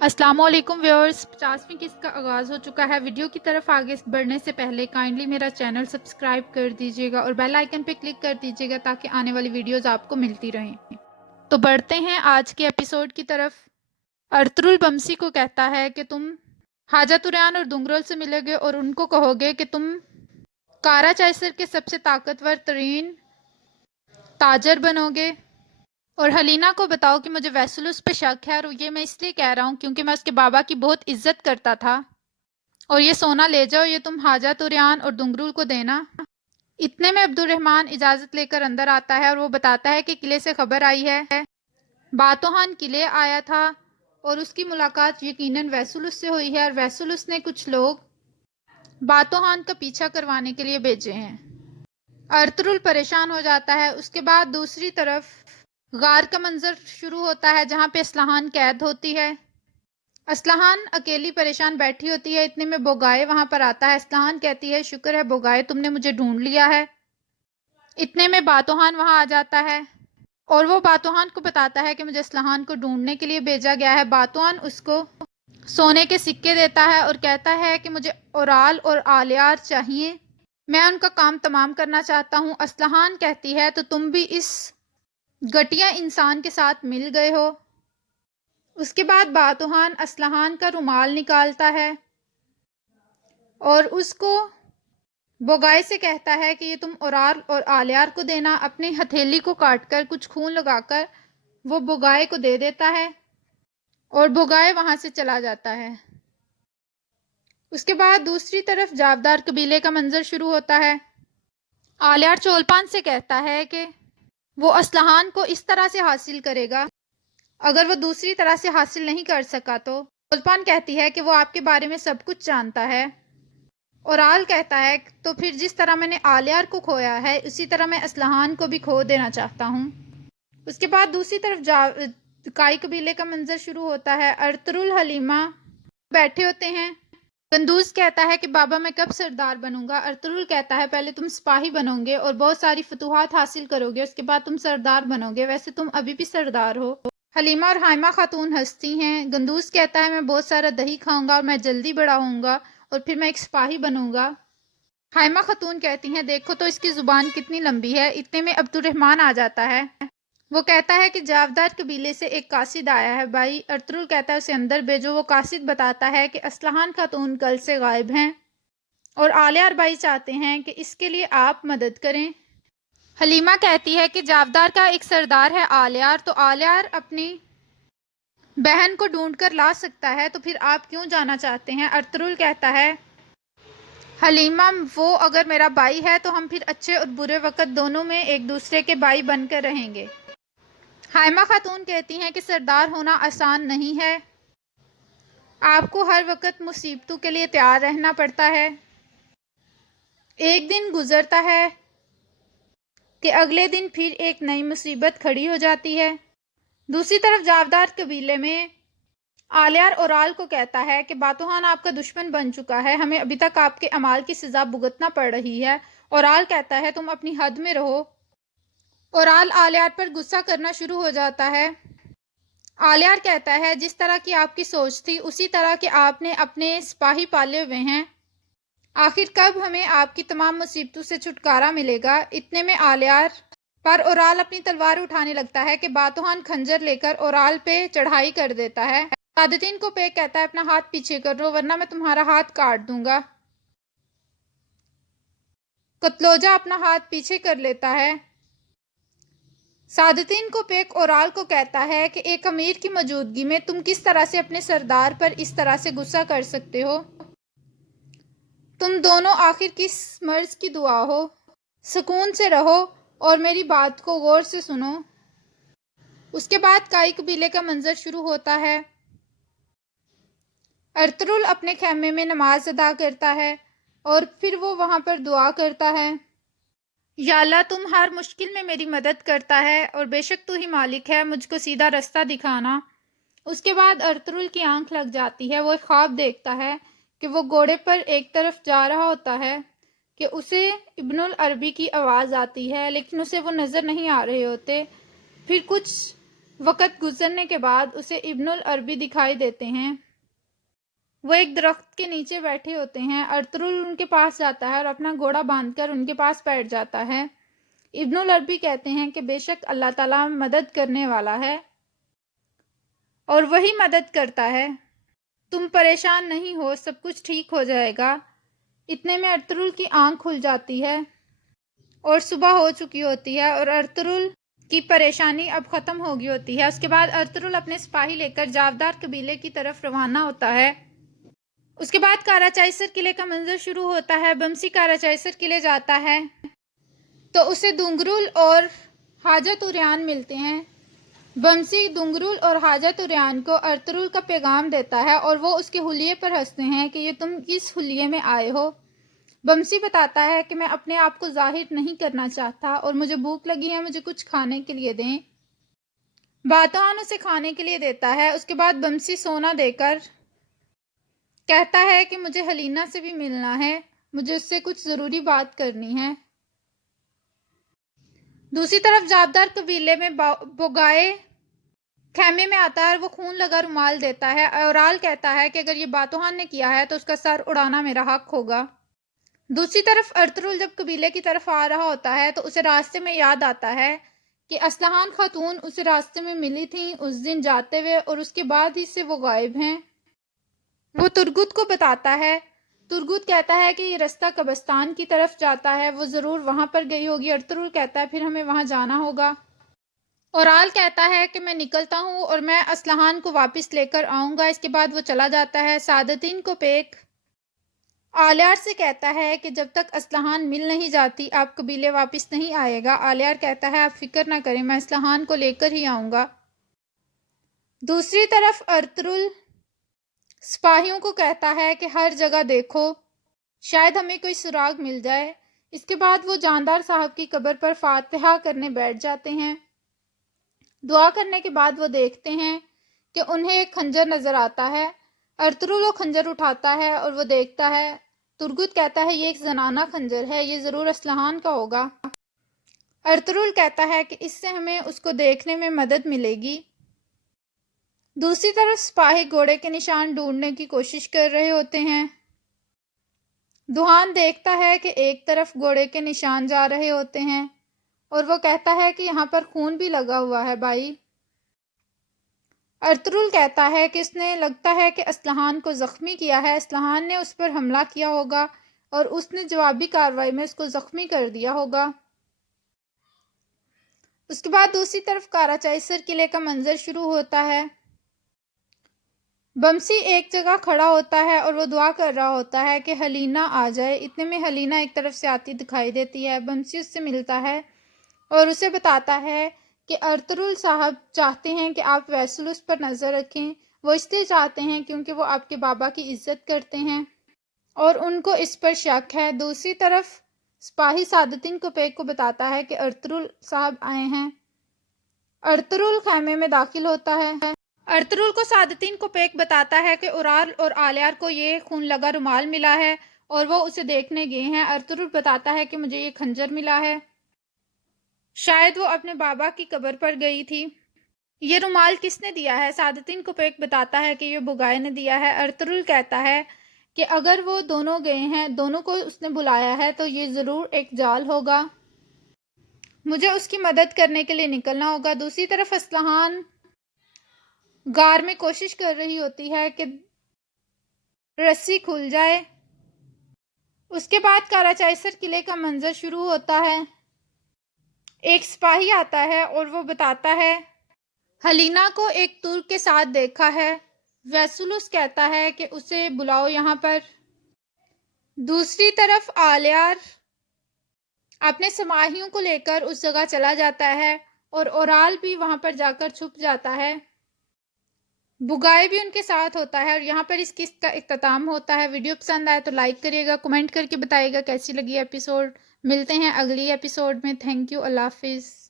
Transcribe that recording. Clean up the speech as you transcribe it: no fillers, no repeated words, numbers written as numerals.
السلام علیکم ویورز، 50ویں قسط کا آغاز ہو چکا ہے۔ ویڈیو کی طرف آگے بڑھنے سے پہلے کائنڈلی میرا چینل سبسکرائب کر دیجیے گا اور بیل آئیکن پہ کلک کر دیجیے گا تاکہ آنے والی ویڈیوز آپ کو ملتی رہیں۔ تو بڑھتے ہیں آج کے ایپیسوڈ کی طرف۔ ارطغرل بمسی کو کہتا ہے کہ تم حاجہ توریان اور دنگرل سے ملو گے اور ان کو کہو گے کہ تم کارا چائسر کے سب سے طاقتور ترین تاجر بنو گے، اور ہلینا کو بتاؤ کہ مجھے ویسلوس پہ شک ہے، اور یہ میں اس لیے کہہ رہا ہوں کیونکہ میں اس کے بابا کی بہت عزت کرتا تھا، اور یہ سونا لے جاؤ، یہ تم حاجہ توریان اور دنگرل کو دینا۔ اتنے میں عبد الرحمن اجازت لے کر اندر آتا ہے اور وہ بتاتا ہے کہ قلعے سے خبر آئی ہے، باتوہان قلعے آیا تھا اور اس کی ملاقات یقیناً ویسلوس سے ہوئی ہے، اور ویسلوس نے کچھ لوگ باتوہان کا پیچھا کروانے کے لیے بھیجے ہیں۔ ارطغرل پریشان ہو جاتا ہے۔ اس کے بعد دوسری طرف غار کا منظر شروع ہوتا ہے جہاں پہ اسلحان قید ہوتی ہے۔ اسلحان اکیلی پریشان بیٹھی ہوتی ہے، اتنے میں بوگائے وہاں پر آتا ہے۔ اسلحان کہتی ہے شکر ہے بوگائے تم نے مجھے ڈھونڈ لیا ہے۔ اتنے میں باتوہان وہاں آ جاتا ہے اور وہ باتوہان کو بتاتا ہے کہ مجھے اسلحان کو ڈھونڈنے کے لیے بھیجا گیا ہے۔ باتوہان اس کو سونے کے سکے دیتا ہے اور کہتا ہے کہ مجھے اورال اور آلیار چاہیے، میں ان کا کام تمام کرنا چاہتا ہوں۔ اسلحان کہتی ہے تو تم بھی اس گٹیا انسان کے ساتھ مل گئے ہو۔ اس کے بعد باتوہان اسلحان کا رومال نکالتا ہے اور اس کو بوگائے سے کہتا ہے کہ یہ تم اورال اور آلیار کو دینا۔ اپنی ہتھیلی کو کاٹ کر کچھ خون لگا کر وہ بوگائے کو دے دیتا ہے اور بوگائے وہاں سے چلا جاتا ہے۔ اس کے بعد دوسری طرف جاودار قبیلے کا منظر شروع ہوتا ہے۔ آلیار چولپان سے کہتا ہے کہ وہ اسلحان کو اس طرح سے حاصل کرے گا، اگر وہ دوسری طرح سے حاصل نہیں کر سکا تو۔ چولپان کہتی ہے کہ وہ آپ کے بارے میں سب کچھ جانتا ہے۔ اورال کہتا ہے تو پھر جس طرح میں نے آلیار کو کھویا ہے اسی طرح میں اسلحان کو بھی کھو دینا چاہتا ہوں۔ اس کے بعد دوسری طرف کائی قبیلے کا منظر شروع ہوتا ہے۔ ارطغرل حلیمہ بیٹھے ہوتے ہیں۔ گندوز کہتا ہے کہ بابا میں کب سردار بنوں گا؟ ارطغرل کہتا ہے پہلے تم سپاہی بنو گے اور بہت ساری فتوحات حاصل کرو گے، اس کے بعد تم سردار بنو گے، ویسے تم ابھی بھی سردار ہو۔ حلیمہ اور حائمہ خاتون ہنستی ہیں۔ گندوز کہتا ہے میں بہت سارا دہی کھاؤں گا اور میں جلدی بڑا ہوں گا اور پھر میں ایک سپاہی بنوں گا۔ حائمہ خاتون کہتی ہیں دیکھو تو اس کی زبان کتنی لمبی ہے۔ اتنے میں عبد الرحمن آ جاتا ہے۔ وہ کہتا ہے کہ جاودار قبیلے سے ایک قاصد آیا ہے بھائی۔ ارطغرل کہتا ہے اسے اندر بھیجو۔ وہ قاصد بتاتا ہے کہ اسلحان خاتون کل سے غائب ہیں اور آلیار بھائی چاہتے ہیں کہ اس کے لیے آپ مدد کریں۔ حلیمہ کہتی ہے کہ جاودار کا ایک سردار ہے آلیار، تو آلیار اپنی بہن کو ڈھونڈ کر لا سکتا ہے، تو پھر آپ کیوں جانا چاہتے ہیں؟ ارطغرل کہتا ہے حلیمہ وہ اگر میرا بھائی ہے تو ہم پھر اچھے اور برے وقت دونوں میں ایک دوسرے کے بھائی بن کر رہیں گے۔ حائمہ خاتون کہتی ہیں کہ سردار ہونا آسان نہیں ہے، آپ کو ہر وقت مصیبتوں کے لیے تیار رہنا پڑتا ہے۔ ایک دن گزرتا ہے کہ اگلے دن پھر ایک نئی مصیبت کھڑی ہو جاتی ہے۔ دوسری طرف جاودار قبیلے میں آلیار اورال کو کہتا ہے کہ باتوہان آپ کا دشمن بن چکا ہے، ہمیں ابھی تک آپ کے اعمال کی سزا بھگتنا پڑ رہی ہے۔ اورال کہتا ہے تم اپنی حد میں رہو۔ اورال آلیار پر غصہ کرنا شروع ہو جاتا ہے۔ آلیار کہتا ہے جس طرح کی آپ کی سوچ تھی اسی طرح کہ آپ نے اپنے سپاہی پالے ہوئے ہیں، آخر کب ہمیں آپ کی تمام مصیبتوں سے چھٹکارا ملے گا؟ اتنے میں آلیار پر اورال اپنی تلوار اٹھانے لگتا ہے کہ باتوہان خنجر لے کر اورال پہ چڑھائی کر دیتا ہے۔ سعادتین کو پیک کہتا ہے اپنا ہاتھ پیچھے کر لو ورنہ میں تمہارا ہاتھ کاٹ دوں گا۔ قتلوجہ اپنا ہاتھ پیچھے کر لیتا ہے۔ سعادتین کو پیک اورال کو کہتا ہے کہ ایک امیر کی موجودگی میں تم کس طرح سے اپنے سردار پر اس طرح سے غصہ کر سکتے ہو؟ تم دونوں آخر کس مرض کی دعا ہو؟ سکون سے رہو اور میری بات کو غور سے سنو۔ اس کے بعد کائی قبیلے کا منظر شروع ہوتا ہے۔ ارطغرل اپنے خیمے میں نماز ادا کرتا ہے اور پھر وہ وہاں پر دعا کرتا ہے یا اللہ تم ہر مشکل میں میری مدد کرتا ہے اور بے شک تو ہی مالک ہے، مجھ کو سیدھا رستہ دکھانا۔ اس کے بعد ارطغرل کی آنکھ لگ جاتی ہے، وہ ایک خواب دیکھتا ہے کہ وہ گھوڑے پر ایک طرف جا رہا ہوتا ہے کہ اسے ابن العربی کی آواز آتی ہے لیکن اسے وہ نظر نہیں آ رہے ہوتے۔ پھر کچھ وقت گزرنے کے بعد اسے ابن العربی دکھائی دیتے ہیں۔ وہ ایک درخت کے نیچے بیٹھے ہوتے ہیں۔ ارطغرل ان کے پاس جاتا ہے اور اپنا گھوڑا باندھ کر ان کے پاس بیٹھ جاتا ہے۔ ابن العربی کہتے ہیں کہ بے شک اللہ تعالیٰ مدد کرنے والا ہے اور وہی مدد کرتا ہے، تم پریشان نہیں ہو، سب کچھ ٹھیک ہو جائے گا۔ اتنے میں ارطغرل کی آنکھ کھل جاتی ہے اور صبح ہو چکی ہوتی ہے اور ارطغرل کی پریشانی اب ختم ہو گئی ہوتی ہے۔ اس کے بعد ارطغرل اپنے سپاہی لے کر جاودار قبیلے کی طرف روانہ ہوتا ہے۔ اس کے بعد کاراچائسر قلعے کا منظر شروع ہوتا ہے۔ بمسی کاراچائسر قلعے جاتا ہے تو اسے دنگرل اور حاجہ طوریان ملتے ہیں۔ بمسی دنگرل اور حاجہ طوریان کو ارطغرل کا پیغام دیتا ہے اور وہ اس کے حلیے پر ہنستے ہیں کہ یہ تم کس حلیے میں آئے ہو۔ بمسی بتاتا ہے کہ میں اپنے آپ کو ظاہر نہیں کرنا چاہتا اور مجھے بھوک لگی ہے، مجھے کچھ کھانے کے لیے دیں۔ باتوان اسے کھانے کے لیے دیتا ہے۔ اس کے بعد بمسی سونا دے کر کہتا ہے کہ مجھے حلینا سے بھی ملنا ہے، مجھے اس سے کچھ ضروری بات کرنی ہے۔ دوسری طرف جاودار قبیلے میں بوگائے خیمے میں آتا ہے اور وہ خون لگا رومال دیتا ہے۔ اورال کہتا ہے کہ اگر یہ باتوان نے کیا ہے تو اس کا سر اڑانا میرا حق ہوگا۔ دوسری طرف ارطغرل جب قبیلے کی طرف آ رہا ہوتا ہے تو اسے راستے میں یاد آتا ہے کہ اسلحان خاتون اسے راستے میں ملی تھیں اس دن جاتے ہوئے اور اس کے بعد ہی سے وہ غائب ہیں۔ وہ ترگت کو بتاتا ہے۔ ترگت کہتا ہے کہ یہ رستہ قبرستان کی طرف جاتا ہے، وہ ضرور وہاں پر گئی ہوگی۔ ارطغرل کہتا ہے پھر ہمیں وہاں جانا ہوگا۔ اورال کہتا ہے کہ میں نکلتا ہوں اور میں اسلحان کو واپس لے کر آؤں گا۔ اس کے بعد وہ چلا جاتا ہے۔ سعادتین کو پیک آلیار سے کہتا ہے کہ جب تک اسلحان مل نہیں جاتی آپ قبیلے واپس نہیں آئے گا۔ آلیار کہتا ہے آپ فکر نہ کریں، میں اسلحان کو لے کر ہی آؤں گا۔ دوسری طرف ارطغرل سپاہیوں کو کہتا ہے کہ ہر جگہ دیکھو، شاید ہمیں کوئی سراغ مل جائے۔ اس کے بعد وہ جاندار صاحب کی قبر پر فاتحہ کرنے بیٹھ جاتے ہیں۔ دعا کرنے کے بعد وہ دیکھتے ہیں کہ انہیں ایک خنجر نظر آتا ہے۔ ارطغرل وہ خنجر اٹھاتا ہے اور وہ دیکھتا ہے۔ ترگت کہتا ہے یہ ایک زنانہ خنجر ہے، یہ ضرور اسلحان کا ہوگا۔ ارطغرل کہتا ہے کہ اس سے ہمیں اس کو دیکھنے میں مدد ملے گی۔ دوسری طرف سپاہی گھوڑے کے نشان ڈھونڈنے کی کوشش کر رہے ہوتے ہیں۔ دوہان دیکھتا ہے کہ ایک طرف گھوڑے کے نشان جا رہے ہوتے ہیں اور وہ کہتا ہے کہ یہاں پر خون بھی لگا ہوا ہے بھائی۔ ارطغرل کہتا ہے کہ اس نے لگتا ہے کہ اسلحان کو زخمی کیا ہے، اسلحان نے اس پر حملہ کیا ہوگا اور اس نے جوابی کارروائی میں اس کو زخمی کر دیا ہوگا۔ اس کے بعد دوسری طرف کاراچائسر قلعے کا منظر شروع ہوتا ہے۔ بمسی ایک جگہ کھڑا ہوتا ہے اور وہ دعا کر رہا ہوتا ہے کہ حلینا آ جائے۔ اتنے میں حلینا ایک طرف سے آتی دکھائی دیتی ہے۔ بمسی اس سے ملتا ہے اور اسے بتاتا ہے کہ ارطغرل صاحب چاہتے ہیں کہ آپ ویسلس پر نظر رکھیں۔ وہ اس لیے چاہتے ہیں کیونکہ وہ آپ کے بابا کی عزت کرتے ہیں اور ان کو اس پر شک ہے۔ دوسری طرف سپاہی سعادتین کو بتاتا ہے کہ ارطغرل صاحب آئے ہیں۔ ارطغرل خیمے میں داخل ہوتا ہے۔ ارطغرل کو سعادتین بتاتا ہے کہ اورال اور آلیار کو یہ خون لگا رومال ملا ہے اور وہ اسے دیکھنے گئے ہیں۔ ارطغرل بتاتا ہے کہ مجھے یہ خنجر ملا ہے، شاید وہ اپنے بابا کی قبر پر گئی تھی۔ یہ رومال کس نے دیا ہے؟ سعادتین بتاتا ہے کہ یہ بوگائے نے دیا ہے۔ ارطغرل کہتا ہے کہ اگر وہ دونوں گئے ہیں، دونوں کو اس نے بلایا ہے تو یہ ضرور ایک جال ہوگا، مجھے اس کی مدد کرنے کے لیے نکلنا ہوگا۔ دوسری طرف اسلحان غار میں کوشش کر رہی ہوتی ہے کہ رسی کھل جائے۔ اس کے بعد کاراچائسر قلعے کا منظر شروع ہوتا ہے۔ ایک سپاہی آتا ہے اور وہ بتاتا ہے حلینا کو ایک ترک کے ساتھ دیکھا ہے۔ ویسلس کہتا ہے کہ اسے بلاؤ یہاں پر۔ دوسری طرف آلیار اپنے سپاہیوں کو لے کر اس جگہ چلا جاتا ہے اور اورال بھی وہاں پر جا کر چھپ جاتا ہے۔ بوگائے بھی ان کے ساتھ ہوتا ہے اور یہاں پر اس قسط کا اختتام ہوتا ہے۔ ویڈیو پسند آئے تو لائک کریے گا، کمنٹ کر کے بتائیے گا کیسی لگی ایپیسوڈ۔ ملتے ہیں اگلی ایپیسوڈ میں۔ تھینک یو، اللہ حافظ۔